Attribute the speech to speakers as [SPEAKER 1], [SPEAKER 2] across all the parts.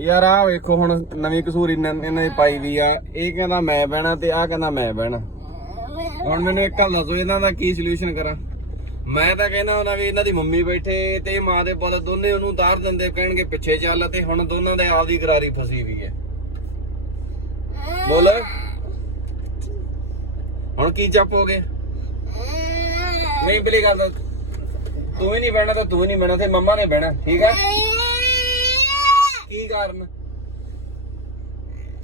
[SPEAKER 1] ਯਾਰ ਆ ਵੇਖੋ ਹੁਣ ਨਵੀਂ ਕਸੂਰ ਇਹਨਾਂ ਇਹਨਾਂ ਦੀ ਪਾਈ ਵੀ ਆ। ਇਹ ਕਹਿੰਦਾ ਮੈਂ ਬਹਿਣਾ ਤੇ ਆ ਕਹਿੰਦਾ ਮੈਂ ਬਹਿਣਾ। ਹੁਣ ਮੈਨੂੰ ਇੱਕ ਗੱਲ ਦੱਸੋ, ਇਹਨਾਂ ਦਾ ਕੀ ਸੋਲੂਸ਼ਨ ਕਰਾਂ? ਮੈਂ ਤਾਂ ਕਹਿੰਦਾ ਉਹਨਾਂ ਵੀ ਇਹਨਾਂ ਦੀ ਮੰਮੀ ਬੈਠੇ ਤੇ ਮਾਂ ਦੇ ਪੁੱਤ ਦੋਨੇ ਉਹਨੂੰ ਉਤਾਰ ਦਿੰਦੇ, ਕਹਿਣਗੇ ਪਿੱਛੇ ਚੱਲ ਤੇ ਹੁਣ ਦੋਨਾਂ ਦੇ ਆਪਦੀ ਕਰਾਰੀ ਫਸੀ ਵੀ ਹੈ। ਬੋਲ। ਹੁਣ ਕੀ ਚੱਪ ਹੋ ਗਏ? ਨਹੀਂ, ਬਲੀ ਗੱਲ ਤੂੰ ਹੀ ਨਹੀਂ ਬਹਿਣਾ ਤਾਂ ਤੂੰ ਹੀ ਨਹੀਂ ਬਹਿਣਾ ਤੇ ਮੰਮਾ ਨੇ ਬਹਿਣਾ, ਠੀਕ ਹੈ? ਕਾਰਨ।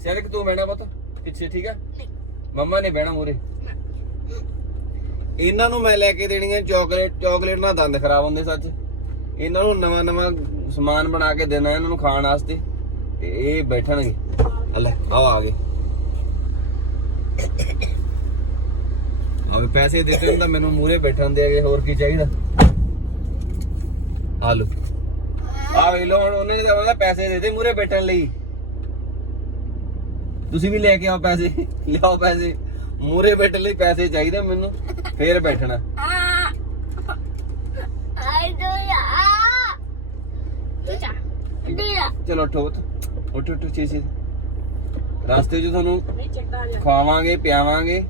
[SPEAKER 1] ਸਿਰਕ ਤੂੰ ਬਹਿਣਾ ਪੁੱਤ, ਪਿੱਛੇ, ਠੀਕ ਹੈ ਮੰਮਾ ਨੇ ਬਹਿਣਾ ਮੂਰੇ ਇਹਨਾਂ ਨੂੰ ਮੈਂ ਲੈ ਕੇ ਦੇਣੀਆਂ ਚਾਕਲੇਟ ਚਾਕਲੇਟ ਨਾਲ ਦੰਦ ਖਰਾਬ ਹੁੰਦੇ ਸੱਚ। ਇਹਨਾਂ ਨੂੰ ਨਵਾਂ ਨਵਾਂ ਸਮਾਨ ਬਣਾ ਕੇ ਦੇਣਾ, ਇਹਨਾਂ ਨੂੰ ਖਾਣ ਵਾਸਤੇ। ਤੇ ਇਹ ਬੈਠਣਗੇ। ਲੈ, ਆਓ ਆ ਗਏ। ਆਵੇ ਪੈਸੇ ਦਿੱਤੇ ਨੇ ਮੈਨੂੰ ਮੂਰੇ ਬੈਠਣ ਦੇ ਅਗੇ ਹੋਰ ਕੀ ਚਾਹੀਦਾ? ਆ ਲੋ ਆ ਵੇ ਲੋ ਹੁਣ ਉਹਨੇ ਤਾਂ ਉਹਦਾ ਪੈਸੇ ਦੇ ਦੇ ਮੂਰੇ ਬੈਠਣ ਲਈ। ਤੁਸੀਂ ਵੀ ਲੈ ਕੇ ਆਓ ਪੈਸੇ, ਲਿਆਓ ਪੈਸੇ। ਮੂਰੇ ਬੈਠਣ ਲਈ ਪੈਸੇ ਚਾਹੀਦੇ ਮੈਨੂੰ, ਫੇਰ ਬੈਠਣਾ। ਚਲੋ ਉੱਠੋ, ਉੱਠ। ਉੱਠ ਉੱਠ ਚੀਸੀ ਰਸਤੇ 'ਚ ਤੁਹਾਨੂੰ ਖਵਾਵਾਂਗੇ ਪਿਆਵਾਂਗੇ।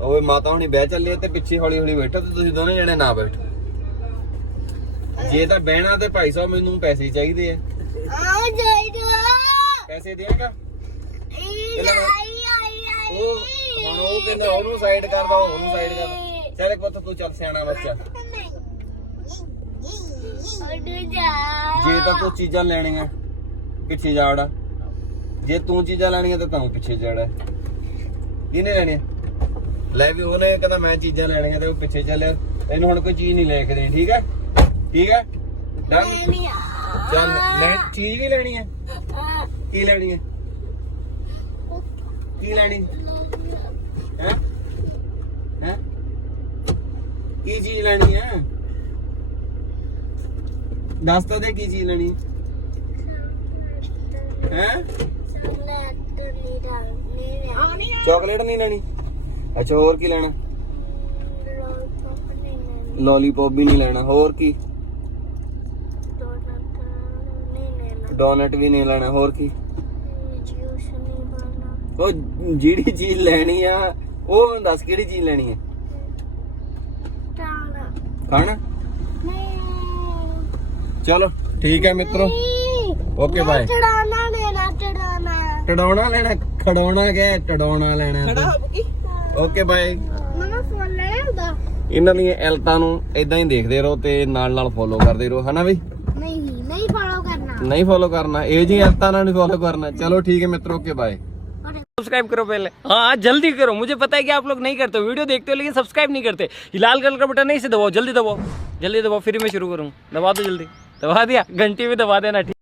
[SPEAKER 1] ਓਏ, ਮਾਤਾ ਹੁਣੀ ਬਹਿ ਚੱਲੇ ਤੇ ਪਿੱਛੇ ਹੌਲੀ ਹੌਲੀ ਬੈਠੋ ਤੇ ਤੁਸੀਂ ਦੋਨੇ ਜਣੇ ਨਾ ਬੈਠੋ। ਜੇ ਤਾਂ ਬਹਿਣਾ ਤੇ ਭਾਈ ਸਾਹਿਬ ਮੈਨੂੰ ਪੈਸੇ ਚਾਹੀਦੇ ਆ। ਪੈਸੇ ਦੇਗਾ ਉਹ ਹੁਣ ਉਹ ਕਹਿੰਦਾ ਉਹਨੂੰ ਸਾਈਡ ਕਰ ਦੋ ਉਹਨੂੰ ਸਾਈਡ ਕਰ ਦੋ। ਚੱਲ ਪੁੱਤ ਤੂੰ ਚੱਲ ਸਿਆਣਾ ਬੱਚਾ। ਜੇ। ਤਾਂ ਤੂੰ ਚੀਜ਼ਾਂ ਲੈਣੀਆਂ ਪਿੱਛੇ ਜਾੜਾ। ਜੇ ਤੂੰ ਚੀਜ਼ਾਂ ਲੈਣੀਆਂ ਤਾਂ ਤੂੰ ਪਿੱਛੇ ਜਾੜਾ। ਕਿਹਨੇ ਲੈਣੀਆਂ? ਲੈ ਵੀ ਉਹਨੇ ਕਹਿੰਦਾ ਮੈਂ ਚੀਜ਼ਾਂ ਲੈਣੀਆਂ ਤੇ ਉਹ ਪਿੱਛੇ ਚੱਲਿਆ। ਇਹਨੂੰ ਹੁਣ ਕੋਈ ਚੀਜ਼ ਨਹੀਂ ਲੈ ਕੇ ਦੇਣੀ ਠੀਕ ਹੈ? ਠੀਕ ਹੈ? ਡਨ। ਚੱਲ ਲੈ ਚੀਜ਼ ਵੀ ਲੈਣੀ ਹੈ। ਕੀ ਲੈਣੀ ਹੈ? ਕੀ ਲੈਣੀ? ਹੈ? ਹੈ? ਕੀ ਚੀਜ਼ ਲੈਣੀ ਹੈ? ਦੱਸ ਤਾਂ ਦੇ ਕੀ ਚੀਜ਼ ਲੈਣੀ ਹੈ। ਚਾਕਲੇਟ ਨਹੀਂ ਲੈਣੀ। ਅੱਛਾ ਹੋਰ ਕੀ ਲੈਣਾ? ਲੋਲੀਪੌਪ ਵੀ ਨਹੀਂ ਲੈਣਾ। ਹੋਰ ਕੀ? ਡੋਨਟ ਵੀ ਨਹੀਂ ਲੈਣਾ ਹੋਰ ਕੀ? ਉਹ ਜਿਹੜੀ ਚੀਜ਼ ਲੈਣੀ ਆ ਉਹ ਦੱਸ ਕਿਹੜੀ ਚੀਜ਼ ਲੈਣੀ ਹੈ ਖਾਣਾ? ਚਲੋ ਠੀਕ ਹੈ ਮਿੱਤਰੋ। ਓਕੇ ਬਾਏ
[SPEAKER 2] ਚੜਾਣਾ ਲੈਣਾ ਚੜਾਣਾ
[SPEAKER 1] ਟਡਾਉਣਾ ਲੈਣਾ ਖਡਾਉਣਾ ਗਿਆ ਟਡਾਉਣਾ ਲੈਣਾ। ਓਕੇ ਬਾਏ
[SPEAKER 2] ਮਮਾ ਫੋਨ ਲੈ ਆਉਂਦਾ।
[SPEAKER 1] ਇਹਨਾਂ ਦੀਆਂ ਐਲਤਾਂ ਨੂੰ ਇਦਾਂ ਹੀ ਦੇਖਦੇ ਰਹੋ ਤੇ ਨਾਲ ਨਾਲ ਫੋਲੋ ਕਰਦੇ ਰਹੋ ਹਨਾ ਬਈ नहीं फॉलो करना। एजिंग अल्ताना नहीं फॉलो करना। चलो ठीक है मित्रों के बाय
[SPEAKER 3] सब्सक्राइब करो पहले। हाँ जल्दी करो। मुझे पता है कि आप लोग नहीं करते वीडियो, देखते हो, लेकिन सब्सक्राइब नहीं करते। लाल कलर का बटन नहीं से दबाओ। जल्दी दबाओ। जल्दी दबाओ, फिर मैं शुरू करूँ। दबा दो जल्दी। दबा दिया। घंटी में दबा देना, ठीक।